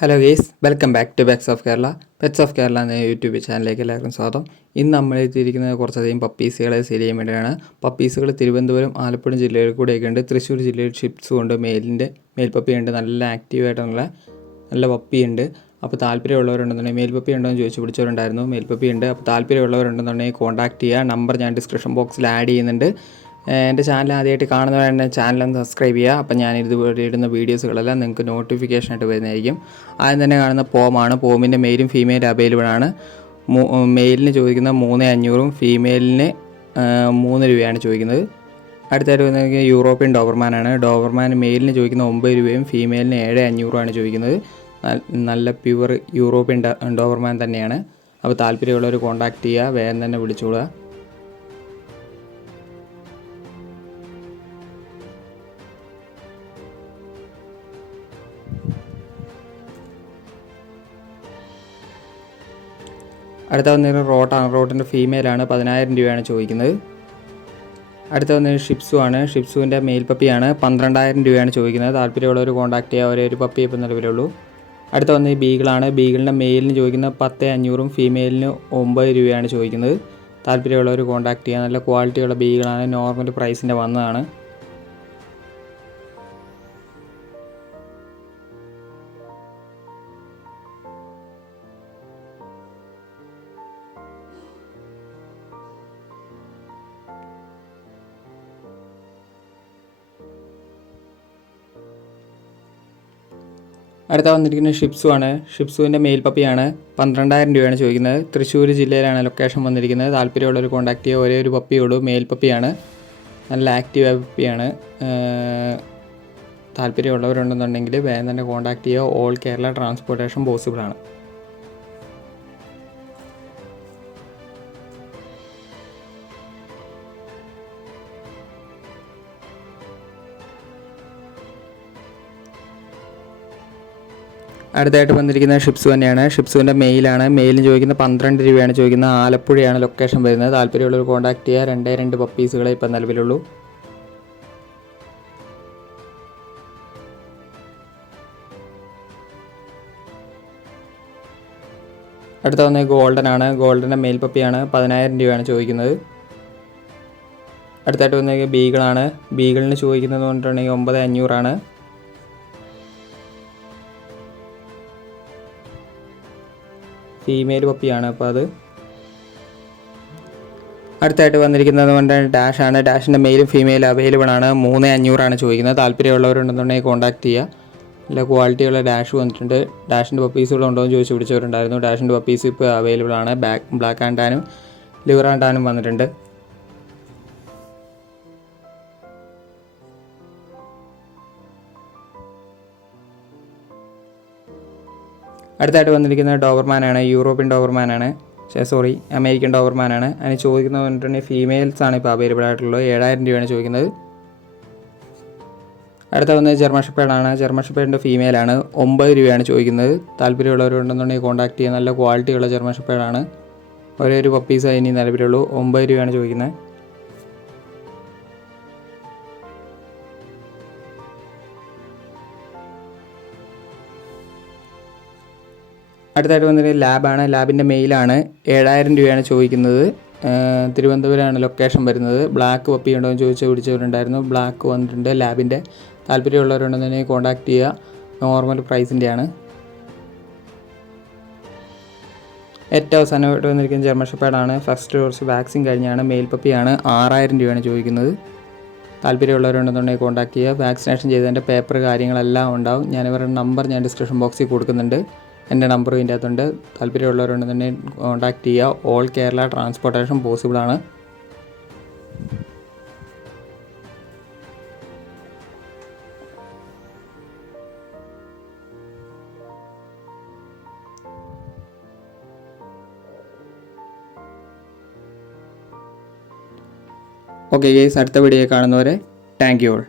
Hello guys, welcome back to pets of Kerala. Pets of Kerala എന്ന YouTube ചാനലിലേക്ക് എല്ലാവർക്കും സ്വാഗതം. ഇന്ന് നമ്മൾ എത്തിയിരിക്കുന്നത് കുറച്ചധികം പപ്പീസുകളെ സെയിൽ ചെയ്യാൻ വേണ്ടിയാണ്. പപ്പീസുകൾ തിരുവനന്തപുരം, ആലപ്പുഴ ജില്ലയിൽ കൂടെയൊക്കെ ഉണ്ട്. തൃശ്ശൂർ ജില്ലയിൽ ഷിപ്സും ഉണ്ട്, മെയിൽ പപ്പിയുണ്ട്. നല്ല ആക്റ്റീവായിട്ടുള്ള നല്ല പപ്പിയുണ്ട്. അപ്പോൾ താല്പര്യമുള്ളവരുണ്ടെന്നുണ്ടെങ്കിൽ മെയിൽ പപ്പി ഉണ്ടോ എന്ന് ചോദിച്ചു പിടിച്ചവരുണ്ടായിരുന്നു. മെയിൽ പപ്പി ഉണ്ട്. അപ്പോൾ താല്പര്യമുള്ളവരുണ്ടെന്നുണ്ടെങ്കിൽ കോൺടാക്ട് ചെയ്യുക. നമ്പർ ഞാൻ ഡിസ്ക്രിപ്ഷൻ ബോക്സിൽ ആഡ് ചെയ്യുന്നുണ്ട്. എൻ്റെ ചാനൽ ആദ്യമായിട്ട് കാണുന്നവരുടെ ചാനലൊന്ന് സബ്സ്ക്രൈബ് ചെയ്യുക. അപ്പം ഞാൻ ഇതുപോലെ ഇടുന്ന വീഡിയോസുകളെല്ലാം നിങ്ങൾക്ക് നോട്ടിഫിക്കേഷനായിട്ട് വരുന്നതായിരിക്കും. ആദ്യം തന്നെ കാണുന്ന പോമാണ്. പോമിൻ്റെ മെയിലും ഫീമെയിലും അവൈലബിൾ ആണ്. മെയിലിന് ചോദിക്കുന്ന 3500 ഫീമെയിലിന് 3 രൂപയാണ് ചോദിക്കുന്നത്. അടുത്തായിട്ട് വന്നത് യൂറോപ്യൻ ഡോബർമാനാണ്. ഡോബർമാൻ മെയിലിന് ചോദിക്കുന്ന 9 രൂപയും ഫീമെയിലിന് 7500 ചോദിക്കുന്നത്. നല്ല പ്യുവർ യൂറോപ്യൻ ഡോബർമാൻ തന്നെയാണ്. അപ്പോൾ താല്പര്യമുള്ളവർ കോൺടാക്ട് ചെയ്യുക, വേഗം തന്നെ വിളിച്ചോളുക. അടുത്ത വന്നൊരു റോട്ടാണ്. റോട്ടിൻ്റെ ഫീമെയിലാണ്, 10000 രൂപയാണ് ചോദിക്കുന്നത്. അടുത്ത വന്നൊരു ഷിപ്സു ആണ്. ഷിപ്സുവിൻ്റെ മെയിൽ പപ്പിയാണ്, 12000 രൂപയാണ് ചോദിക്കുന്നത്. താല്പര്യമുള്ളവർ കോൺടാക്ട് ചെയ്യുക. ഒരേ ഒരു പപ്പി ഇപ്പോൾ നിലവിലുള്ളൂ. അടുത്ത വന്ന് ബീഗിളാണ്. ബീഗിളിൻ്റെ മെയിലിന് ചോദിക്കുന്ന 10500 ഫീമെയിലിന് 9 രൂപയാണ് ചോദിക്കുന്നത്. താല്പര്യമുള്ളവർ കോൺടാക്ട് ചെയ്യുക. നല്ല ക്വാളിറ്റിയുള്ള ബീഗിളാണ്, നോർമൽ പ്രൈസിൻ്റെ വന്നതാണ്. അടുത്ത വന്നിരിക്കുന്നത് ഷിപ്സു ആണ്. ഷിപ്സുവിൻ്റെ മെയിൽ പപ്പിയാണ്, 12000 രൂപയാണ് ചോദിക്കുന്നത്. തൃശ്ശൂർ ജില്ലയിലാണ് ലൊക്കേഷൻ വന്നിരിക്കുന്നത്. താല്പര്യമുള്ളവർ കോൺടാക്ട് ചെയ്യുക. ഒരേ ഒരു പപ്പിയുള്ളൂ, മെയിൽ പപ്പിയാണ്, നല്ല ആക്റ്റീവ് പപ്പിയാണ്. താല്പര്യമുള്ളവരുണ്ടെന്നുണ്ടെങ്കിൽ വേഗം തന്നെ കോൺടാക്ട് ചെയ്യുക. ഓൾ കേരള ട്രാൻസ്പോർട്ടേഷൻ പോസിബിൾ ആണ്. അടുത്തായിട്ട് വന്നിരിക്കുന്ന ഷിപ്സു തന്നെയാണ്. ഷിപ്സുവിൻ്റെ മെയിലാണ്. മെയിലിന് ചോദിക്കുന്ന 12 രൂപയാണ് ചോദിക്കുന്നത്. ആലപ്പുഴയാണ് ലൊക്കേഷൻ വരുന്നത്. താല്പര്യമുള്ളവർ കോൺടാക്ട് ചെയ്യുക. 2 പപ്പീസുകളെ ഇപ്പം നിലവിലുള്ളൂ. അടുത്ത വന്നത് ഗോൾഡൻ ആണ്. ഗോൾഡൻ്റെ മെയിൽ പപ്പിയാണ്, 10000 രൂപയാണ് ചോദിക്കുന്നത്. അടുത്തായിട്ട് വന്നത് ബീഗിളാണ്. ബീഗിളിന് ചോദിക്കുന്നത് കൊണ്ടിട്ടുണ്ടെങ്കിൽ 9500 ഫീമെയിൽ പപ്പിയാണ്. അപ്പോൾ അത് അടുത്തായിട്ട് വന്നിരിക്കുന്നത് കൊണ്ട് ഡാഷാണ്. ഡാഷിൻ്റെ മെയിലും ഫീമെയിലും അവൈലബിൾ ആണ്, 3500 ചോദിക്കുന്നത്. താല്പര്യമുള്ളവരുണ്ടെന്നുണ്ടെങ്കിൽ കോൺടാക്ട് ചെയ്യുക. നല്ല ക്വാളിറ്റിയുള്ള ഡാഷ് വന്നിട്ടുണ്ട്. ഡാഷിൻ്റെ പപ്പീസുകളുണ്ടോ എന്ന് ചോദിച്ച് പിടിച്ചവരുണ്ടായിരുന്നു. ഡാഷിൻ്റെ പപ്പീസ് ഇപ്പോൾ അവൈലബിൾ ആണ്. ബ്ലാക്ക് ആൻഡ് ടാനും ലിവർ ആൻഡ് ടാനും വന്നിട്ടുണ്ട്. അടുത്തായിട്ട് വന്നിരിക്കുന്നത് ഡോബർമാനാണ്. European ഡോബർമാനാണ്, American ഡോബർമാനാണ്. അതിന് ചോദിക്കുന്നത് പറഞ്ഞിട്ടുണ്ടെങ്കിൽ ഫീമെയിൽസ് ആണ് ഇപ്പോൾ അവൈലബിൾ ആയിട്ടുള്ളത്. 7000 രൂപയാണ് ചോദിക്കുന്നത്. അടുത്ത വന്നത് ജർമ്മൻ ഷെപ്പേർഡാണ്. ജർമ്മൻ ഷെപ്പേർഡിൻ്റെ ഫീമെയിലാണ്, 9 രൂപയാണ് ചോദിക്കുന്നത്. താല്പര്യമുള്ളവരുണ്ടെന്നുണ്ടെങ്കിൽ കോൺടാക്ട് ചെയ്യുക. നല്ല ക്വാളിറ്റിയുള്ള ജർമ്മൻ ഷെപ്പേർഡാണ്. ഒരേ ഒരു പപ്പീസ് ഇനി നിലവിലുള്ളൂ. 9 രൂപയാണ് ചോദിക്കുന്നത്. അടുത്തായിട്ട് വന്നിട്ട് ലാബാണ്. ലാബിൻ്റെ മെയിലാണ്, 7000 രൂപയാണ് ചോദിക്കുന്നത്. തിരുവനന്തപുരമാണ് ലൊക്കേഷൻ വരുന്നത്. ബ്ലാക്ക് പപ്പി ഉണ്ടോ എന്ന് ചോദിച്ച് പിടിച്ചവരുണ്ടായിരുന്നു. ബ്ലാക്ക് വന്നിട്ടുണ്ട് ലാബിൻ്റെ. താല്പര്യമുള്ളവരുണ്ടെന്നുണ്ടെങ്കിൽ കോൺടാക്ട് ചെയ്യുക. നോർമൽ പ്രൈസിൻ്റെയാണ്. ഏറ്റവും അവസാനമായിട്ട് വന്നിരിക്കുന്ന ജർമ്മൻ ഷെപ്പേർഡാണ്. ഫസ്റ്റ് ഡോസ് വാക്സിൻ കഴിഞ്ഞാണ്. മെയിൽ പപ്പിയാണ്, 6000 രൂപയാണ് ചോദിക്കുന്നത്. താല്പര്യമുള്ളവരുണ്ടെന്നുണ്ടെങ്കിൽ കോൺടാക്ട് ചെയ്യുക. വാക്സിനേഷൻ ചെയ്തതിൻ്റെ പേപ്പർ കാര്യങ്ങളെല്ലാം ഉണ്ടാവും. ഞാനിവരുടെ നമ്പർ ഡിസ്ക്രിപ്ഷൻ ബോക്സിൽ കൊടുക്കുന്നുണ്ട്. എൻ്റെ നമ്പർ ഇതിൻ്റെ അകത്തുണ്ട്. താല്പര്യമുള്ളവരുണ്ടെന്നുണ്ടെങ്കിൽ കോൺടാക്ട് ചെയ്യുക. ഓൾ കേരള ട്രാൻസ്പോർട്ടേഷൻ പോസിബിൾ ആണ്. ഓക്കെ ഗൈസ്, അടുത്ത വീഡിയോ കാണുന്നവരെ താങ്ക് യു ഓൾ.